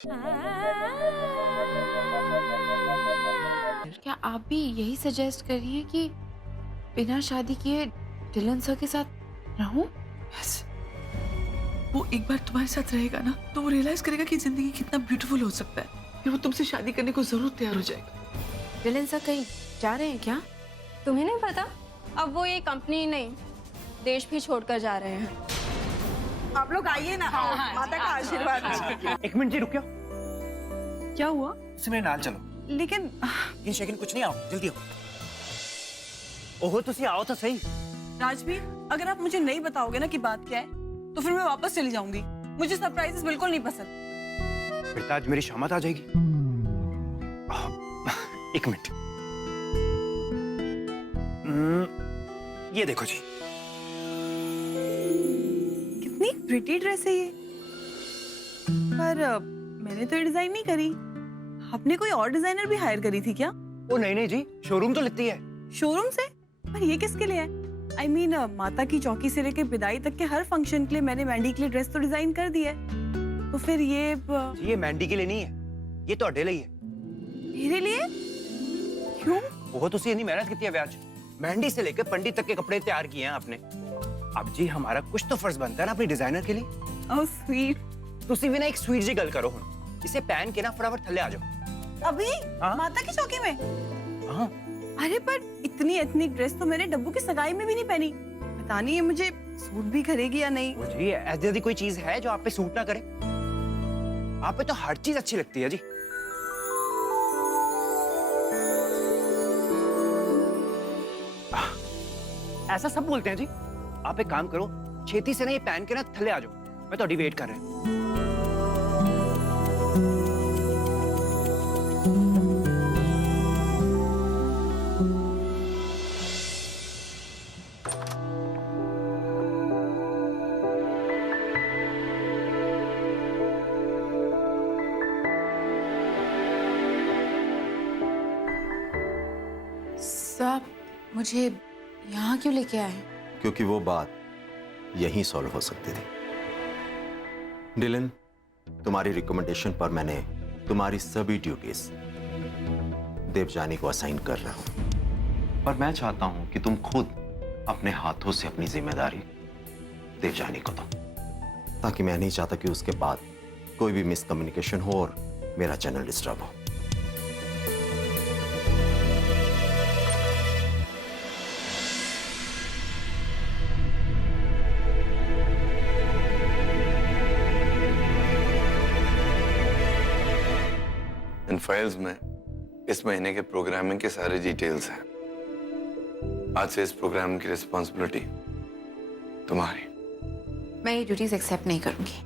क्या आप भी यही सजेस्ट कर रही हैं कि बिना शादी किए डिलन सर के साथ रहूं? यस, वो एक बार तुम्हारे साथ रहेगा ना तो वो रियलाइज करेगा कि जिंदगी कितना ब्यूटीफुल हो सकता है। फिर वो तुमसे शादी करने को जरूर तैयार हो जाएगा। डिलन सर कहीं जा रहे हैं क्या? तुम्हें नहीं पता? अब वो ये कंपनी नहीं, देश भी छोड़कर जा रहे हैं। आप लोग आइए ना, माता का आशीर्वाद लीजिए। एक मिनट जी, रुक जाओ। क्या हुआ? तुम मेरे नाल चलो। लेकिन लेकिन कुछ नहीं, आओ जल्दी आओ। ओहो तुसी आओ तो सही। राजवीर, अगर आप मुझे नहीं बताओगे ना कि बात क्या है, तो फिर मैं वापस चली जाऊंगी। मुझे सरप्राइजेस बिल्कुल नहीं पसंद। फिर तो आज मेरी शामत आ जाएगी। एक मिनट। ये देखो जी, कितनी प्रिटी ड्रेस है ये। पर मैंने तो ये डिजाइन नहीं करी। आपने कोई और डिजाइनर भी हायर करी थी क्या? ओ नहीं नहीं जी, शोरूम तो लेती है। शोरूम से? पर ये किसके लिए है? I mean, माता की चौकी से लेके विदाई तक के हर फंक्शन के लिए मैंने मैंडी के लिए ड्रेस तो डिजाइन कर दी है। तो फिर ये मैंडी के लिए नहीं है, ये तो लिए है। मेरे लिए? क्यों? वो तुसी इतनी मेहनत की है ब्याज। मेहंदी से लेकर पंडित तक के कपड़े तैयार किए हैं आपने। अब जी हमारा कुछ तो फर्ज बनता है ना अपनी डिजाइनर के लिए। Oh sweet। तुसी भी ना एक स्वीट जी गल करो हुन। इसे पहन के ना फटाफट थल्ले आ जाओ। अभी? हाँ? माता की चौकी में? हाँ। अरे पर इतनी एथनिक ड्रेस तो मैंने डब्बू की सगाई में भी नहीं पहनी। पता नहीं ये मुझे सूट भी करेगी या नहीं। वो जी ऐसी कोई चीज है जो आप पे सूट ना करे? आप पे तो हर चीज अच्छी लगती है जी। ऐसा सब बोलते हैं जी। आप एक काम करो, छेती से ना ये पहन के ना थल्ले आ जाओ। मैं तो वेट कर रहा हूं। साहब, मुझे यहाँ क्यों लेके आए? क्योंकि वो बात यहीं सॉल्व हो सकती थी। डिलन, तुम्हारी रिकमेंडेशन पर मैंने तुम्हारी सभी ड्यूटीज देवजानी को असाइन कर रहा हूं, पर मैं चाहता हूं कि तुम खुद अपने हाथों से अपनी जिम्मेदारी देवजानी को दो, ताकि मैं नहीं चाहता कि उसके बाद कोई भी मिसकम्युनिकेशन हो और मेरा चैनल डिस्टर्ब हो। इन फाइल्स में इस महीने के प्रोग्रामिंग के सारे डिटेल्स हैं। आज से इस प्रोग्राम की रिस्पॉन्सिबिलिटी तुम्हारी। मैं ये ड्यूटीज एक्सेप्ट नहीं करूंगी।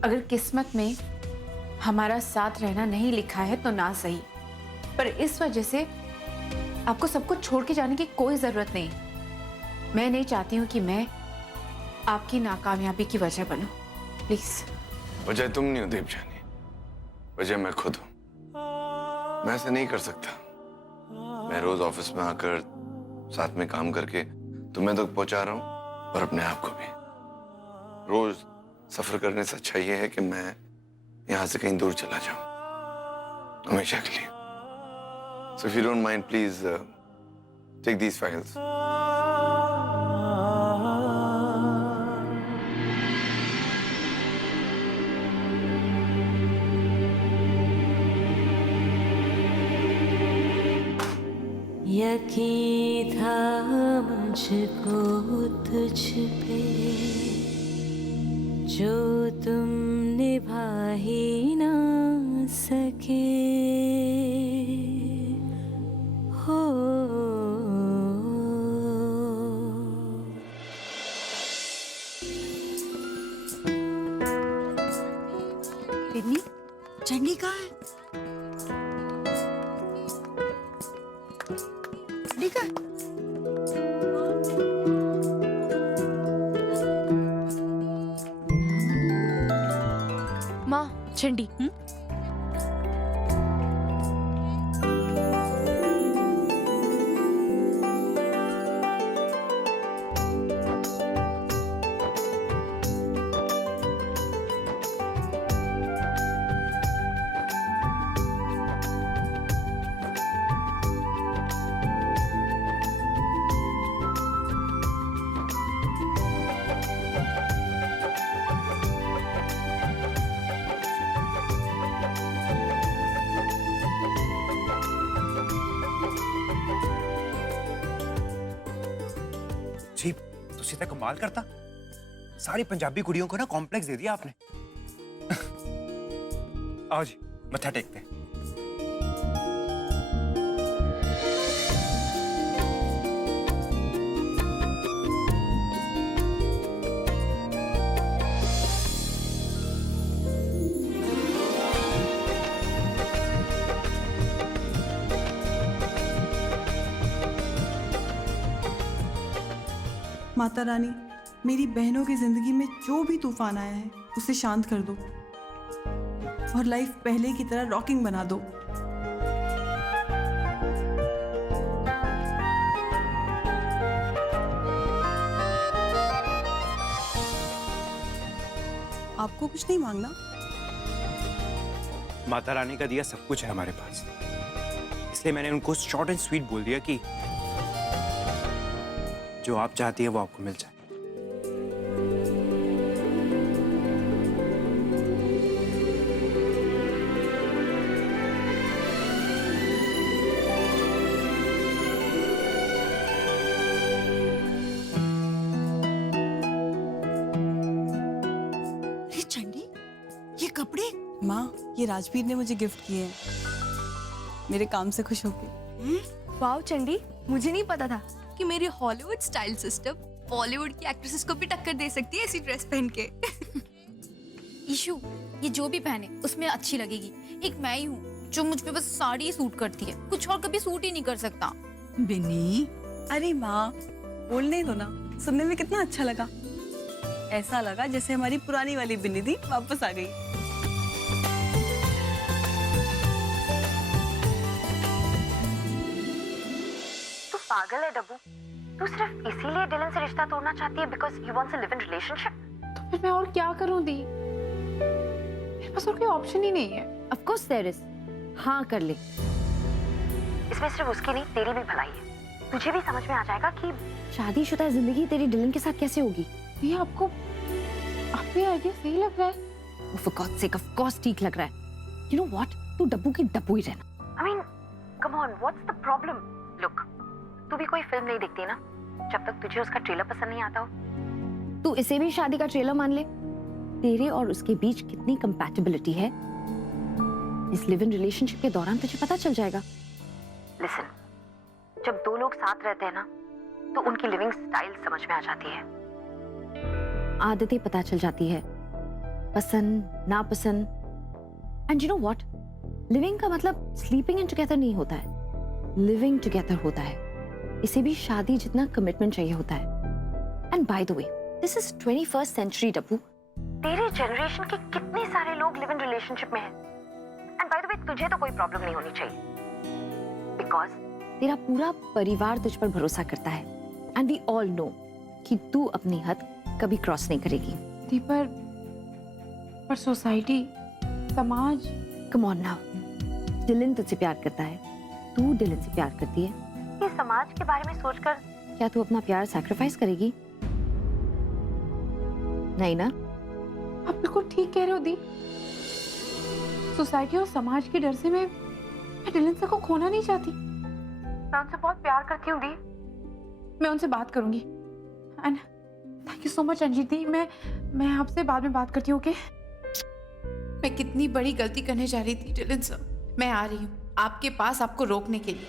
अगर किस्मत में हमारा साथ रहना नहीं लिखा है तो ना सही, पर इस वजह से आपको सब कुछ छोड़ के जाने की कोई जरूरत नहीं। मैं नहीं चाहती हूँ कि मैं आपकी नाकामयाबी की वजह बनूं। प्लीज। वजह तुम नहीं हो देवजानी, वजह मैं खुद हूं। मैं ऐसे नहीं कर सकता। मैं रोज ऑफिस में आकर साथ में काम करके तुम्हें तक पहुंचा रहा हूं और अपने आप को भी। रोज सफर करने से अच्छा ये है कि मैं यहां से कहीं दूर चला जाऊं, हमेशा के लिए। So if you don't mind, please take these files. यकीन था मुझको तुझ पे, जो तुम निभा ही ना सके हो। पिन्नी, चंडी कहाँ है? चंडी कहाँ है? माँ, चंडी। अच्छे से कमाल करता। सारी पंजाबी कुड़ियों को ना कॉम्प्लेक्स दे दिया आपने। आओ जी मत्था टेकते हैं। माता रानी, मेरी बहनों की जिंदगी में जो भी तूफान आया है उसे शांत कर दो और लाइफ पहले की तरह रॉकिंग बना दो। आपको कुछ नहीं मांगना? माता रानी का दिया सब कुछ है हमारे पास, इसलिए मैंने उनको शॉर्ट एंड स्वीट बोल दिया कि जो आप चाहती है वो आपको मिल जाए। अरे चंडी, ये कपड़े? माँ, ये राजवीर ने मुझे गिफ्ट किए हैं मेरे काम से खुश होके। वाओ चंडी, मुझे नहीं पता था कि मेरी हॉलीवुड स्टाइल सिस्टर बॉलीवुड की एक्ट्रेसेस को भी टक्कर दे सकती है ऐसी ड्रेस पहन के। ईशु, ये जो भी पहने उसमें अच्छी लगेगी। एक मैं ही हूँ जो मुझ पे बस साड़ी सूट करती है, कुछ और कभी सूट ही नहीं कर सकता। बिन्नी, अरे माँ, बोलने दो ना, सुनने में कितना अच्छा लगा। ऐसा लगा जैसे हमारी पुरानी वाली बिन्नी थी वापस आ गई। तू पागल है डब्बू। तू सिर्फ इसीलिए डिलन से रिश्ता तोड़ना चाहती है because he wants a live in relationship. तो फिर मैं और क्या करूं दी? मेरे पास और कोई ऑप्शन ही नहीं है। Of course there is. हाँ कर ले। इसमें सिर्फ उसकी नहीं तेरी भी भलाई है। तुझे भी समझ में आ जाएगा कि शादीशुदा जिंदगी तेरी डिलन के साथ कैसे होगी। ये आपको आइडिया सही लग रहा है? For God sake, of course ठीक लग रहा है। यू नो व्हाट, तू डब्बू की डब्बू ही रहना। I mean come on, what's the problem? Look, तू भी कोई फिल्म नहीं देखती ना जब तक तुझे उसका ट्रेलर पसंद नहीं आता हो। तू इसे भी शादी का ट्रेलर मान ले। तेरे और उसके बीच कितनी कंपैटिबिलिटी है इस लिव इन रिलेशनशिप के दौरान तुझे पता चल जाएगा। लिसन, जब दो लोग साथ रहते हैं ना तो उनकी लिविंग स्टाइल समझ में आ जाती है, आदतें पता चल जाती है, पसंद नापसंद। And you know what, living का मतलब स्लीपिंग इन टुगेदर नहीं होता है, लिविंग टुगेदर होता है। इसे भी शादी जितना कमिटमेंट चाहिए होता है। And by the way, this is 21st century Dabbu. तेरे जनरेशन के कितने सारे लोग लिव इन रिलेशनशिप में हैं। एंड बाय द वे, तुझे तो कोई प्रॉब्लम नहीं होनी चाहिए बिकॉज तेरा पूरा परिवार तुझ पर भरोसा करता है। एंड वी ऑल नो कि तू अपनी हद कभी क्रॉस नहीं करेगी। दी पर सोसाइटी, समाज। कम ऑन नाउ, डिलन तुझसे प्यार करता है, तू डिलन से प्यार करती है। ये समाज के बारे में सोचकर क्या तू अपना प्यार सैक्रिफाइस करेगी? नहीं ना? आप बिल्कुल ठीक कह रहे हो दी। सोसाइटी और समाज के डर से मैं डिलन से को खोना नहीं चाहती। मैं उनसे बहुत प्यार करती हूँ दी। मैं उनसे बात करूंगी। And thank you so much Anjeet di. मैं आपसे बाद में बात करती हूँ। ओके? मैं कितनी बड़ी गलती करने जा रही थी डिलन से। मैं आ रही हूँ आपके पास आपको रोकने के लिए।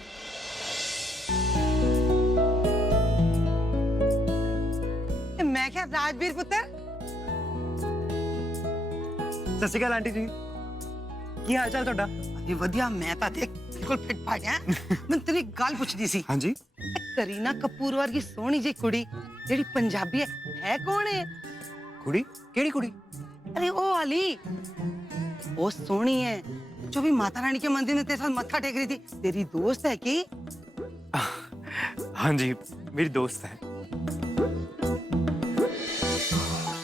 मैं क्या राजवीर पुत्र? सत श्री अकाल आंटी जी, की हाल चाल ਤੁਹਾਡਾ? अरे वधिया, मैं ਤਾਂ देख बिल्कुल फिट पा गया। मैं तेरी गल पुछदी सी। हाँ जी। करीना कपूर वर्गी सोहनी जी कुड़ी जेड़ी पंजाबी है कौन है? कुड़ी? केड़ी कुड़ी? अरे ओ वाली, वो सोहनी है जो भी माता रानी के मंदिर में तेरे साथ मत्था टेक रही थी। तेरी दोस्त है की? हाँ जी, मेरी दोस्त है।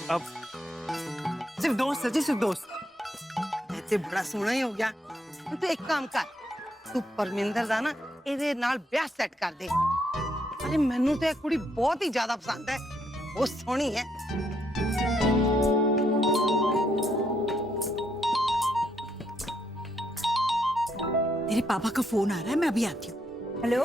अब सिर्फ दोस्त है जी, सिर्फ दोस्त। ऐसे बड़ा सोहना ही हो गया। तू एक काम कर, तू परमिंदर दा ना ਇਹਦੇ ਨਾਲ ਵਿਆਹ ਸੈੱਟ ਕਰ ਦੇ। अरे ਮੈਨੂੰ तो ਇਹ ਕੁੜੀ ਬਹੁਤ ਹੀ ਜ਼ਿਆਦਾ ਪਸੰਦ ਹੈ, ਉਹ ਸੋਹਣੀ ਹੈ। मेरे पापा का फोन आ रहा है, मैं अभी आती हूँ। हेलो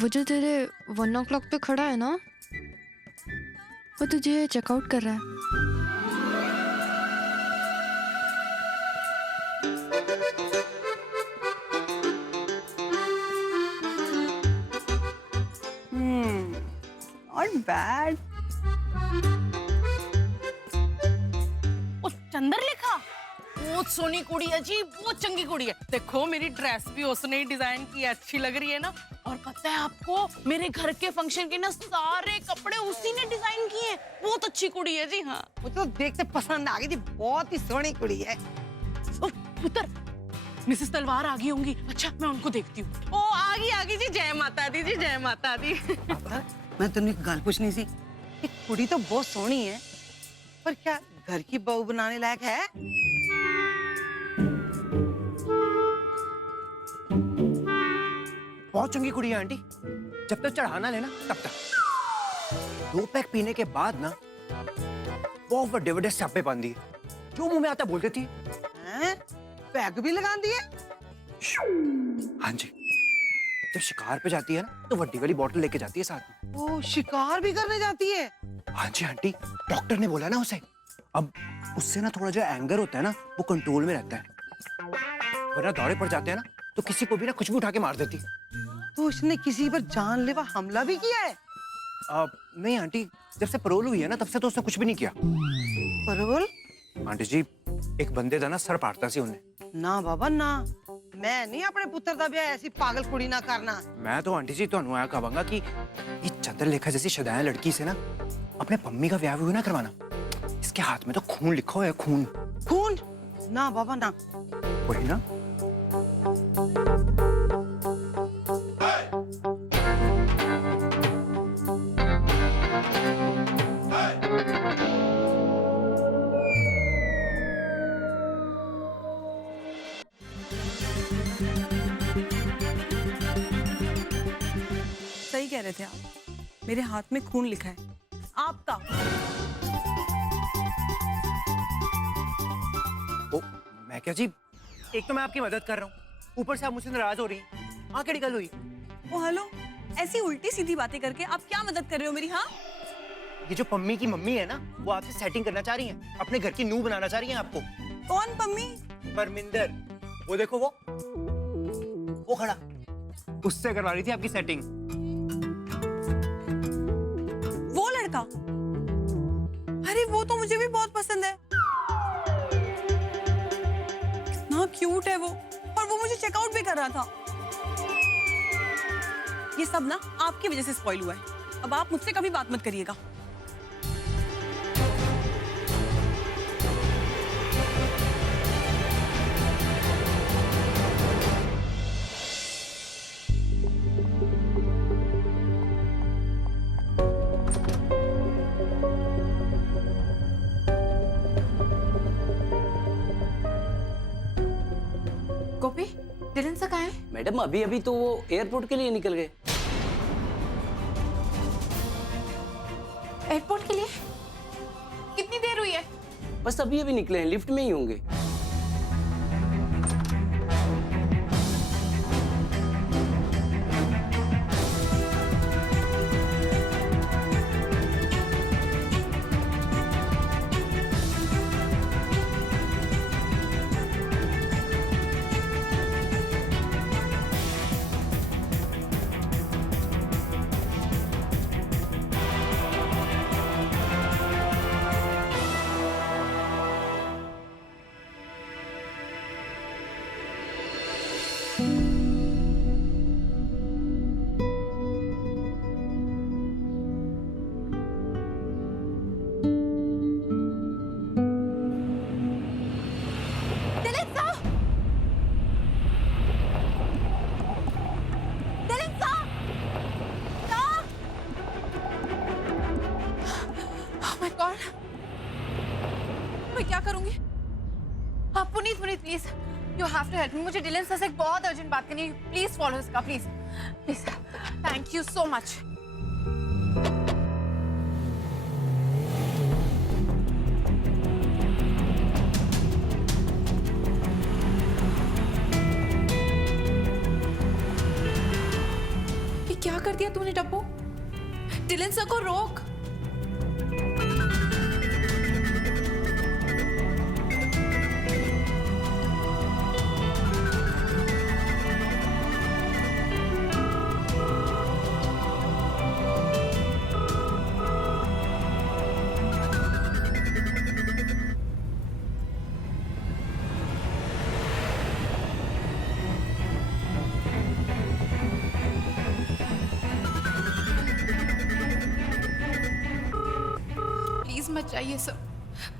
वो जो तेरे 1 o'clock पे खड़ा है ना, वो तुझे चेकआउट कर रहा है। Not bad. ਉਹ चंद्रलेखा बहुत सोनी कुड़ी है जी, बहुत चंगी कुड़ी है। देखो मेरी ड्रेस भी उसने ही डिजाइन की है, अच्छी लग रही है ना। और पता है आपको, मेरे घर के फंक्शन के ना सारे कपड़े उसी ने डिजाइन किए हैं। बहुत अच्छी कुड़ी है जी। हाँ, मुझे तो देखते पसंद आ गई थी, बहुत ही सोनी कुड़ी है। पुत्र, मिसेस तलवार आ गई होंगी। अच्छा, मैं उनको देखती हूँ। ओ आ गई जी। जय माता दी जी, जय माता दी। मैं तुमने एक गल पूछनी सी, एक कुड़ी तो बहुत सोहनी है, पर क्या घर की बहू बनाने लायक है? बहुत चंगी कुड़ी है आंटी, जब तक चढ़ाना लेना तब तक। 2 पैक पीने के बाद ना बहुत बड़े बड़े स्यापे पान दिए, जो मुंह में आता बोल देती है। पैग भी लगा दिए? हाँ जी, जब शिकार पे जाती है ना तो वड्डी वाली बोतल लेके जाती है साथ में। ओ, शिकार भी करने जाती है? हाँ जी आंटी, डॉक्टर ने बोला ना उसे, अब उससे ना थोड़ा जो एंगर होता है ना वो कंट्रोल में रहता है, वरना दौरे पड़ जाते हैं ना तो किसी को भी ना कुछ भी उठा के मार देती। तो उसने किसी पर जानलेवा हमला भी किया है? नहीं आंटी, जब से परोल हुई है ना तब से तो उसने कुछ भी नहीं किया। परोल? आंटी जी, एक बंदे दा ना सर पाटता सी उन्हें। ना बाबा ना, मैं नहीं अपने पुत्र दा ब्याह ऐसी पागल कुड़ी ना करना। मैं तो आंटी जी ਤੁਹਾਨੂੰ आया कहूंगा कि ये चंद्रलेखा जैसी शदाया लड़की से ना अपने पम्मी का ब्याह भी ना करवाना। इसके हाथ में तो खून लिखा हुआ है, खून। खून? ना बाबा ना। वही ना। सही कह रहे थे आप, मेरे हाथ में खून लिखा है आपका। ओ, मैं क्या जी, एक तो मैं आपकी मदद कर रहा हूँ, ऊपर से आप मुझसे नाराज हो रही हैं। हाँ, क्या गल हुई? ओ हेलो, ऐसी उल्टी सीधी बातें करके आप क्या मदद कर रहे हो मेरी? हाँ, ये जो पम्मी की मम्मी है ना, वो आपसे सेटिंग करना चाह रही हैं, अपने घर की नूह बनाना चाह रही हैं आपको। कौन पम्मी? परमिंदर, वो देखो वो खड़ा, उससे करवा रही थी आपकी सेटिंग। वो लड़का? अरे वो तो मुझे भी बहुत पसंद है, कितना क्यूट है वो, और वो मुझे चेकआउट भी कर रहा था। ये सब ना आपकी वजह से स्पॉइल हुआ है। अब आप मुझसे कभी बात मत करिएगा। गोपी, डिलन से कहाँ है? मैडम अभी अभी तो वो एयरपोर्ट के लिए निकल गए। एयरपोर्ट के लिए? कितनी देर हुई है? बस अभी अभी निकले हैं, लिफ्ट में ही होंगे। मैं क्या करूंगी? आप Puneet please, you have to help me. मुझे डिलन से एक बहुत अर्जेंट बात करनी है। प्लीज फॉलो इसका, please please. Thank you so much. ये क्या करते तूने टप्पू? डिलन सर को रोक। प्लीज मत जाइए सर,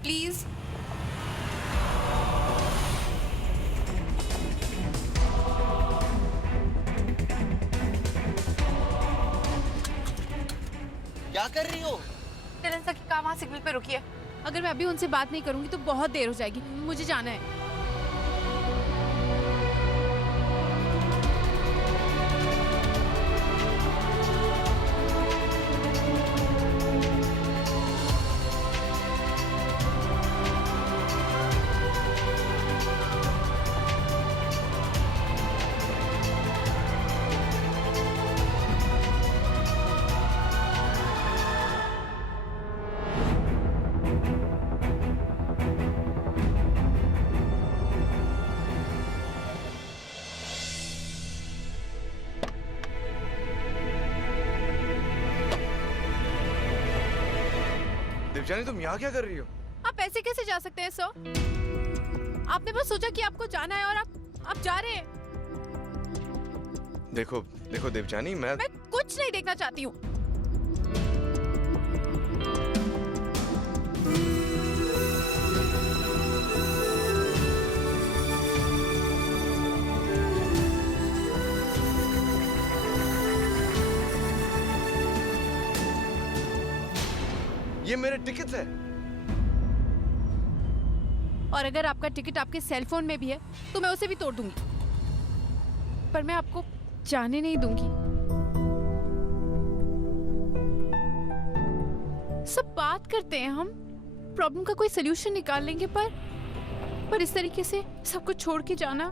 प्लीज। क्या कर रही हो? डिलन सर की कार वहाँ सिग्नल पे रुकी है। अगर मैं अभी उनसे बात नहीं करूंगी तो बहुत देर हो जाएगी। मुझे जाना है। देवजानी, तुम यहाँ क्या कर रही हो? आप ऐसे कैसे जा सकते हैं सर? आपने बस सोचा कि आपको जाना है और आप जा रहे हैं। देखो देखो देवजानी, मैं कुछ नहीं देखना चाहती हूँ। ये मेरे टिकट है। और अगर आपका टिकट आपके सेल फोन में भी है तो मैं उसे भी तोड़ दूंगी, पर मैं आपको जाने नहीं दूंगी। सब बात करते हैं, हम प्रॉब्लम का कोई सलूशन निकाल लेंगे, पर इस तरीके से सब कुछ छोड़ के जाना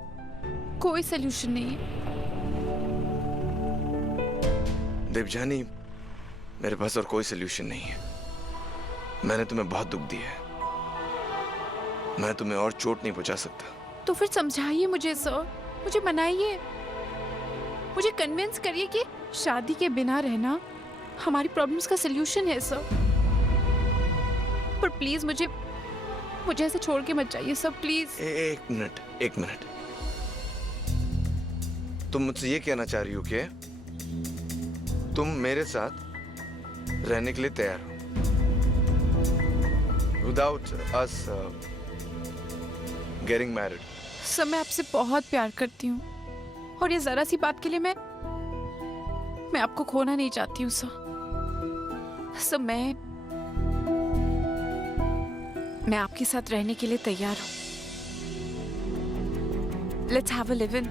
कोई सलूशन नहीं है। देवजानी, मेरे पास और कोई सलूशन नहीं है। मैंने तुम्हें बहुत दुख दिया है, मैं तुम्हें और चोट नहीं पहुंचा सकता। तो फिर समझाइए मुझे सर, मुझे मनाइए, मुझे कन्विंस करिए कि शादी के बिना रहना हमारी प्रॉब्लम्स का सलूशन है सर। पर प्लीज मुझे ऐसे छोड़ के मत जाइए सर, प्लीज। एक मिनट। तुम मुझसे ये कहना चाह रही हो कि तुम मेरे साथ रहने के लिए तैयार हो without us getting married? Sir, मैं आपसे बहुत प्यार करती हूँ और ये जरा सी बात के लिए मैं आपको खोना नहीं चाहती हूँ सर। मैं आपके साथ रहने के लिए तैयार हूँ। Let's have a live-in.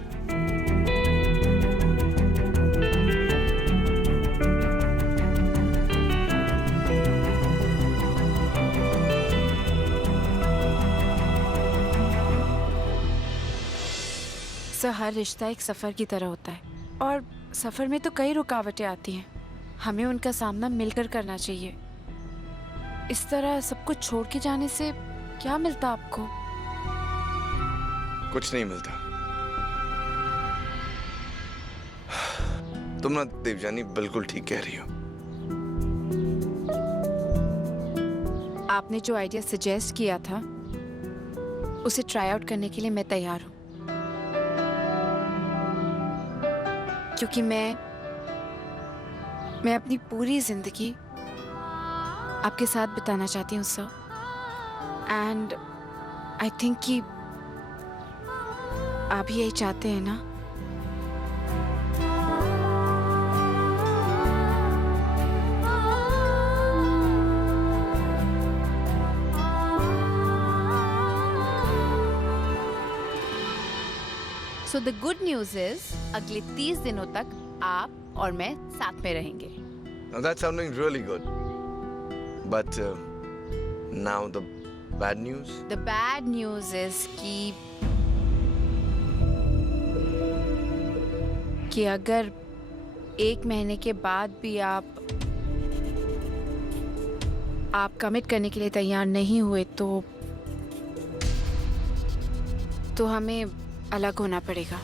Sir, हर रिश्ता एक सफर की तरह होता है और सफर में तो कई रुकावटें आती हैं। हमें उनका सामना मिलकर करना चाहिए। इस तरह सब कुछ छोड़ के जाने से क्या मिलता आपको? कुछ नहीं मिलता। तुम ना देवजानी बिल्कुल ठीक कह रही हो। आपने जो आइडिया सजेस्ट किया था उसे ट्राई आउट करने के लिए मैं तैयार हूँ, क्योंकि मैं अपनी पूरी जिंदगी आपके साथ बिताना चाहती हूँ सर। एंड आई थिंक कि आप यही चाहते हैं ना? So the good news is अगले 30 दिनों तक आप और मैं साथ में रहेंगे। Now that's sounding really good. But now the bad news? The bad news is कि अगर 1 महीने के बाद भी आप कमिट करने के लिए तैयार नहीं हुए तो हमें अलग होना पड़ेगा।